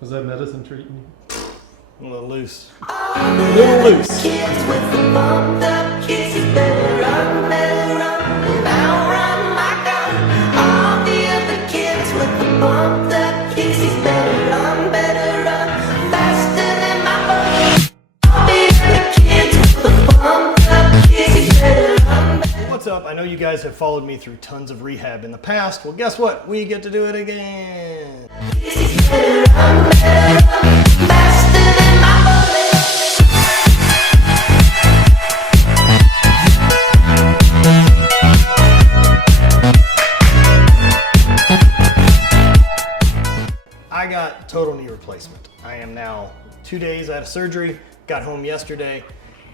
Was that medicine treating you? A little loose. A little loose. Kids with the bumped up kicks, better run, now run my gun. All the other kids with the bumped up kicks, better run, faster than my butt. All the other kids with the bumped up kicks, better run. What's up? I know you guys have followed me through tons of rehab in the past. Well, guess what? We get to do it again. Better run, faster than my bullet. I got total knee replacement. I am now 2 days out of surgery. Got home yesterday.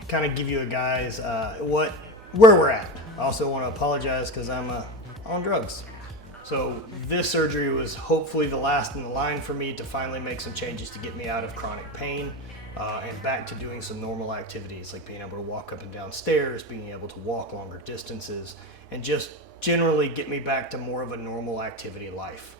Kind of give you guys where we're at. I also want to apologize because I'm on drugs. So this surgery was hopefully the last in the line for me to finally make some changes to get me out of chronic pain and back to doing some normal activities like being able to walk up and down stairs, being able to walk longer distances, and just generally get me back to more of a normal activity life.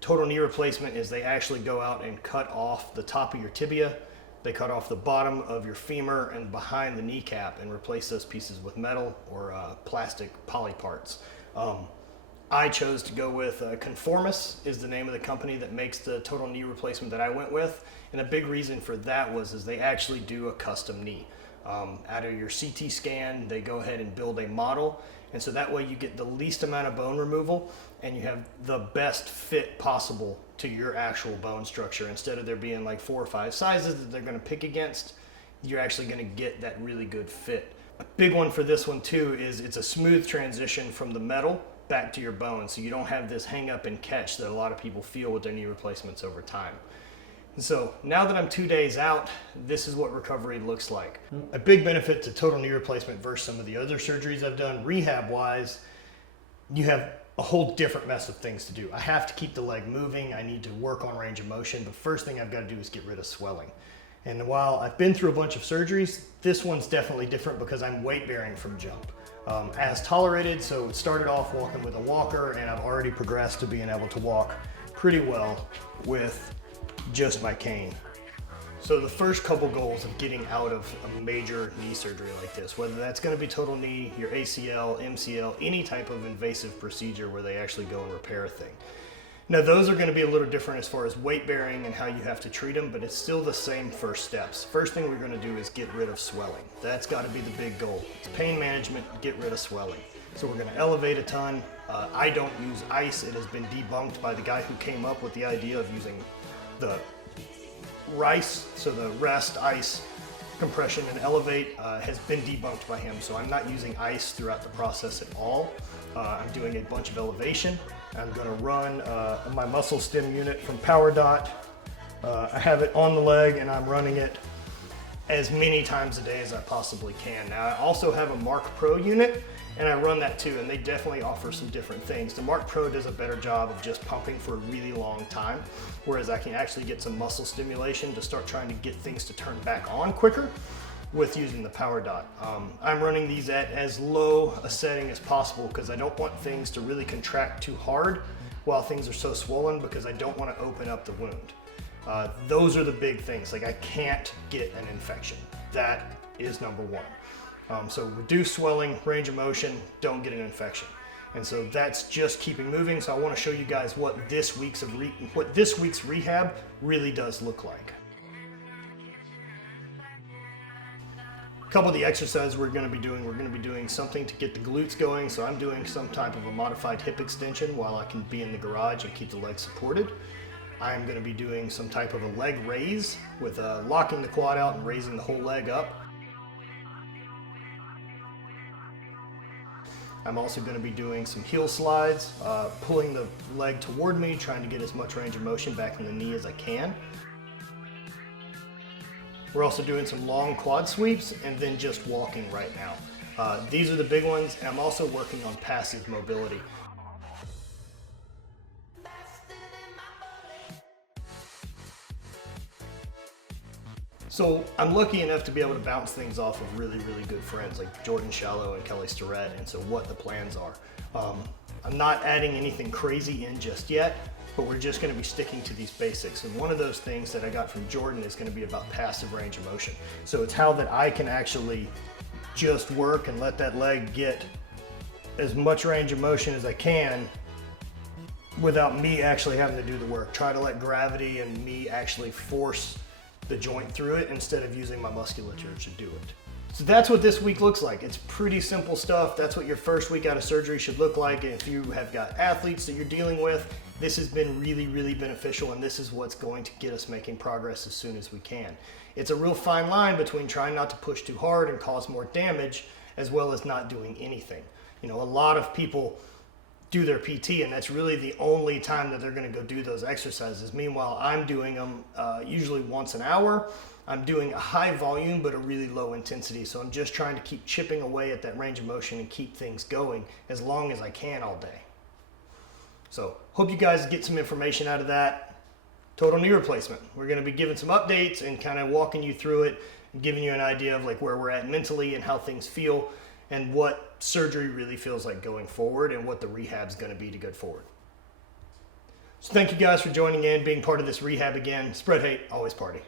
Total knee replacement is they actually go out and cut off the top of your tibia. They cut off the bottom of your femur and behind the kneecap and replace those pieces with metal or plastic poly parts. I chose to go with Conformis is the name of the company that makes the total knee replacement that I went with. And a big reason for that is they actually do a custom knee. Out of your CT scan, they go ahead and build a model. And so that way you get the least amount of bone removal and you have the best fit possible to your actual bone structure. Instead of there being like 4 or 5 sizes that they're gonna pick against, you're actually gonna get that really good fit. A big one for this one too is it's a smooth transition from the metal back to your bone, so you don't have this hang up and catch that a lot of people feel with their knee replacements over time. And so now that I'm 2 days out, this is what recovery looks like. A big benefit to total knee replacement versus some of the other surgeries I've done rehab wise, you have a whole different mess of things to do. I have to keep the leg moving. I need to work on range of motion. The first thing I've got to do is get rid of swelling. And while I've been through a bunch of surgeries, this one's definitely different because I'm weight bearing from jump. As tolerated, so it started off walking with a walker and I've already progressed to being able to walk pretty well with just my cane. So the first couple goals of getting out of a major knee surgery like this, whether that's going to be total knee, your ACL, MCL, any type of invasive procedure where they actually go and repair a thing. Now those are going to be a little different as far as weight bearing and how you have to treat them, but it's still the same first steps. First thing we're going to do is get rid of swelling. That's got to be the big goal. It's pain management, get rid of swelling. So we're going to elevate a ton. I don't use ice. It has been debunked by the guy who came up with the idea of using the RICE, so the rest, ice, compression, and elevate has been debunked by him. So I'm not using ice throughout the process at all. I'm doing a bunch of elevation. I'm going to run my muscle stim unit from PowerDot. I have it on the leg and I'm running it as many times a day as I possibly can. Now I also have a Mark Pro unit and I run that too, and they definitely offer some different things. The Mark Pro does a better job of just pumping for a really long time, whereas I can actually get some muscle stimulation to start trying to get things to turn back on quicker with using the PowerDot. I'm running these at as low a setting as possible because I don't want things to really contract too hard while things are so swollen, because I don't want to open up the wound. Those are the big things. Like I can't get an infection. That is number one. So reduce swelling, range of motion, don't get an infection. And so that's just keeping moving. So I want to show you guys what this week's rehab really does look like. A couple of the exercises we're going to be doing something to get the glutes going. So I'm doing some type of a modified hip extension while I can be in the garage and keep the legs supported. I'm going to be doing some type of a leg raise with locking the quad out and raising the whole leg up. I'm also going to be doing some heel slides, pulling the leg toward me, trying to get as much range of motion back in the knee as I can. We're also doing some long quad sweeps and then just walking right now. These are the big ones, and I'm also working on passive mobility. So I'm lucky enough to be able to bounce things off of really, really good friends like Jordan Shallow and Kelly Starrett, and so what the plans are. I'm not adding anything crazy in just yet, but we're just gonna be sticking to these basics. And one of those things that I got from Jordan is gonna be about passive range of motion. So it's how that I can actually just work and let that leg get as much range of motion as I can without me actually having to do the work. Try to let gravity and me actually force the joint through it instead of using my musculature to do it. So that's what this week looks like. It's pretty simple stuff. That's what your first week out of surgery should look like. And if you have got athletes that you're dealing with, this has been really, really beneficial, and this is what's going to get us making progress as soon as we can. It's a real fine line between trying not to push too hard and cause more damage, as well as not doing anything. You know, a lot of people do their PT, and that's really the only time that they're going to go do those exercises. Meanwhile, I'm doing them usually once an hour. I'm doing a high volume but a really low intensity, so I'm just trying to keep chipping away at that range of motion and keep things going as long as I can all day. So hope you guys get some information out of that. Total knee replacement. We're going to be giving some updates and kind of walking you through it, giving you an idea of like where we're at mentally and how things feel, and what surgery really feels like going forward, and what the rehab is going to be to go forward. So thank you guys for joining in, being part of this rehab again. Spread hate, always party.